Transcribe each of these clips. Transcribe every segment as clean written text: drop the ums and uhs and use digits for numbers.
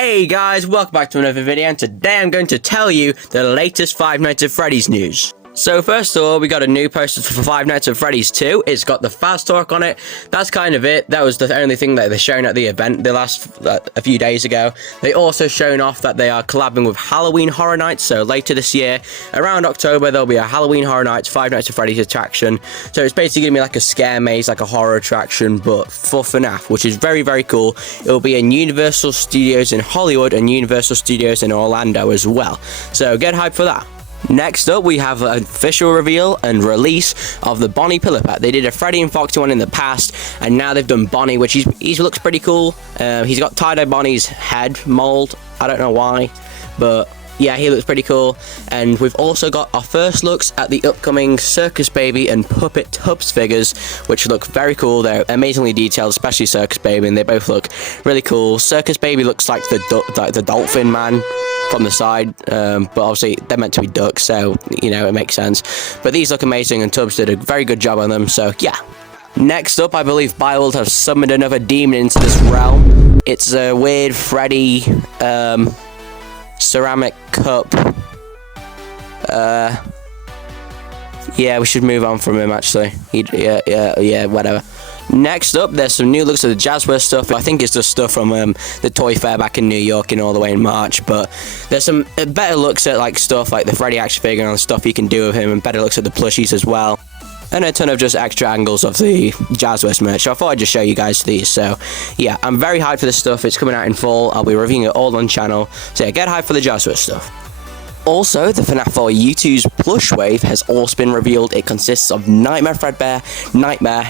Hey guys, welcome back to another video, and today I'm going to tell you the latest Five Nights at Freddy's news. So first of all, we got a new poster for Five Nights at Freddy's 2. It's got the fast talk on it. That's kind of it. That was the only thing that they're showing at the event a few days ago. They also shown off that they are collabing with Halloween Horror Nights. So later this year, around October, there'll be a Halloween Horror Nights Five Nights at Freddy's attraction. So it's basically going to be like a scare maze, like a horror attraction, but for Fnaf, which is very, very cool. It will be in Universal Studios in Hollywood and Universal Studios in Orlando as well. So get hyped for that. Next up, we have an official reveal and release of the Bonnie pillar pack. They did a Freddy and Foxy one in the past, and now they've done Bonnie, which he looks pretty cool. He's got tie-dye Bonnie's head mold. I don't know why, but yeah, he looks pretty cool. And we've also got our first looks at the upcoming Circus Baby and Puppet Tubbs figures, which look very cool. They're amazingly detailed, especially Circus Baby, and they both look really cool. Circus Baby looks like the dolphin man from the side, but obviously they're meant to be ducks, so you know it makes sense. But these look amazing, and Tubbs did a very good job on them, so yeah. Next up, I believe Bioworld have summoned another demon into this realm. It's a weird Freddy ceramic cup. Yeah, we should move on from him actually. Yeah, whatever. Next up, there's some new looks of the Jazzware stuff. I think it's just stuff from the Toy Fair back in New York and all the way in March. But there's some better looks at like stuff like the Freddy action figure and stuff you can do with him, and better looks at the plushies as well. And a ton of just extra angles of the Jazzware merch. So I thought I'd just show you guys these. So yeah, I'm very hyped for this stuff. It's coming out in fall. I'll be reviewing it all on channel. So yeah, get hyped for the Jazzware stuff. Also, the Fnaf 4 U2's plush wave has also been revealed. It consists of Nightmare Fredbear, Nightmare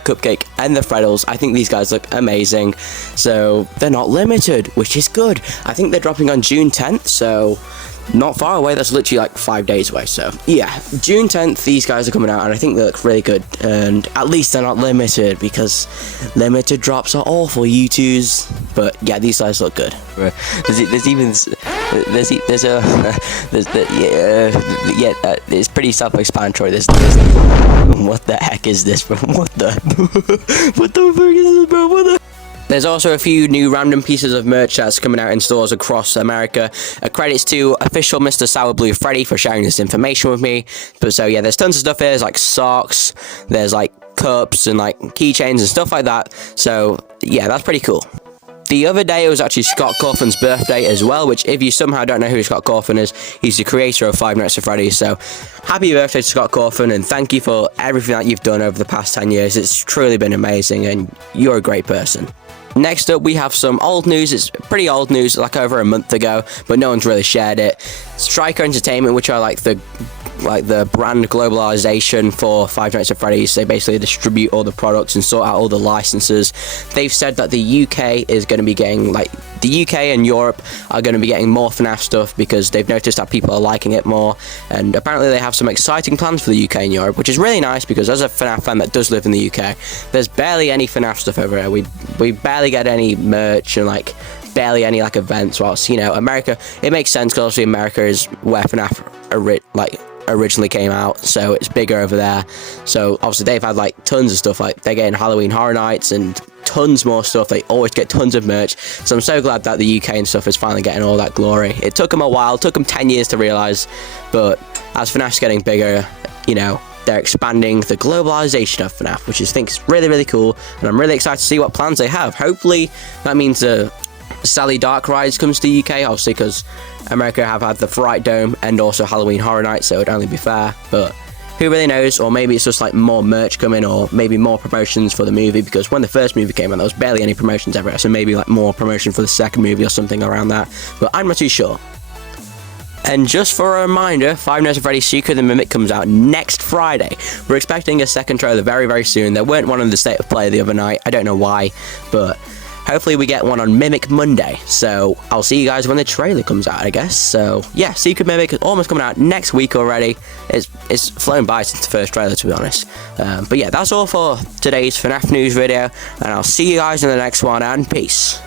Cupcake, and the Freddles. I think these guys look amazing. So they're not limited, which is good. I think they're dropping on June 10th, so not far away. That's literally like 5 days away. So yeah, June 10th, these guys are coming out, and I think they look really good. And at least they're not limited, because limited drops are awful, U2s. But yeah, these guys look good. It's pretty self-explanatory. What the heck is this, bro? What the fuck is this, bro? There's also a few new random pieces of merch that's coming out in stores across America. Credits to official Mr. Sour Blue Freddy for sharing this information with me. But so yeah, there's tons of stuff here. There's like socks, there's like cups and like keychains and stuff like that. So yeah, that's pretty cool. The other day, it was actually Scott Cawthon's birthday as well, which if you somehow don't know who Scott Cawthon is, he's the creator of Five Nights at Freddy's. So happy birthday to Scott Cawthon, and thank you for everything that you've done over the past 10 years. It's truly been amazing, and you're a great person. Next up, we have some old news. It's pretty old news, like over a month ago, but no one's really shared it. Striker Entertainment, which are like the brand globalization for Five Nights at Freddy's. They basically distribute all the products and sort out all the licenses. They've said that the UK is going to be getting, like, the UK and Europe are going to be getting more FNAF stuff because they've noticed that people are liking it more. And apparently they have some exciting plans for the UK and Europe, which is really nice, because as a FNAF fan that does live in the UK, there's barely any FNAF stuff over here. We barely get any merch and like barely any like events, whilst, you know, America, it makes sense because obviously America is where FNAF originally came out, so it's bigger over there. So obviously they've had like tons of stuff, like they're getting Halloween Horror Nights and tons more stuff. They always get tons of merch, so I'm so glad that the UK and stuff is finally getting all that glory. It took them a while, it took them 10 years to realize, but as FNAF's getting bigger, you know, they're expanding the globalization of FNAF, which I think is really, really cool, and I'm really excited to see what plans they have. Hopefully that means Sally Dark Rides comes to the UK, obviously, because America have had the Fright Dome and also Halloween Horror Nights, so it'd only be fair. But who really knows? Or maybe it's just like more merch coming, or maybe more promotions for the movie, because when the first movie came out, there was barely any promotions ever, so maybe like more promotion for the second movie or something around that, but I'm not too sure. And just for a reminder, Five Nights at Freddy's Secret of the Mimic comes out next Friday. We're expecting a second trailer very, very soon. There weren't one on the State of Play the other night. I don't know why, but hopefully we get one on Mimic Monday. So I'll see you guys when the trailer comes out, I guess. So yeah, Secret Mimic is almost coming out next week already. It's flown by since the first trailer, to be honest. But yeah, that's all for today's FNAF news video, and I'll see you guys in the next one, and peace.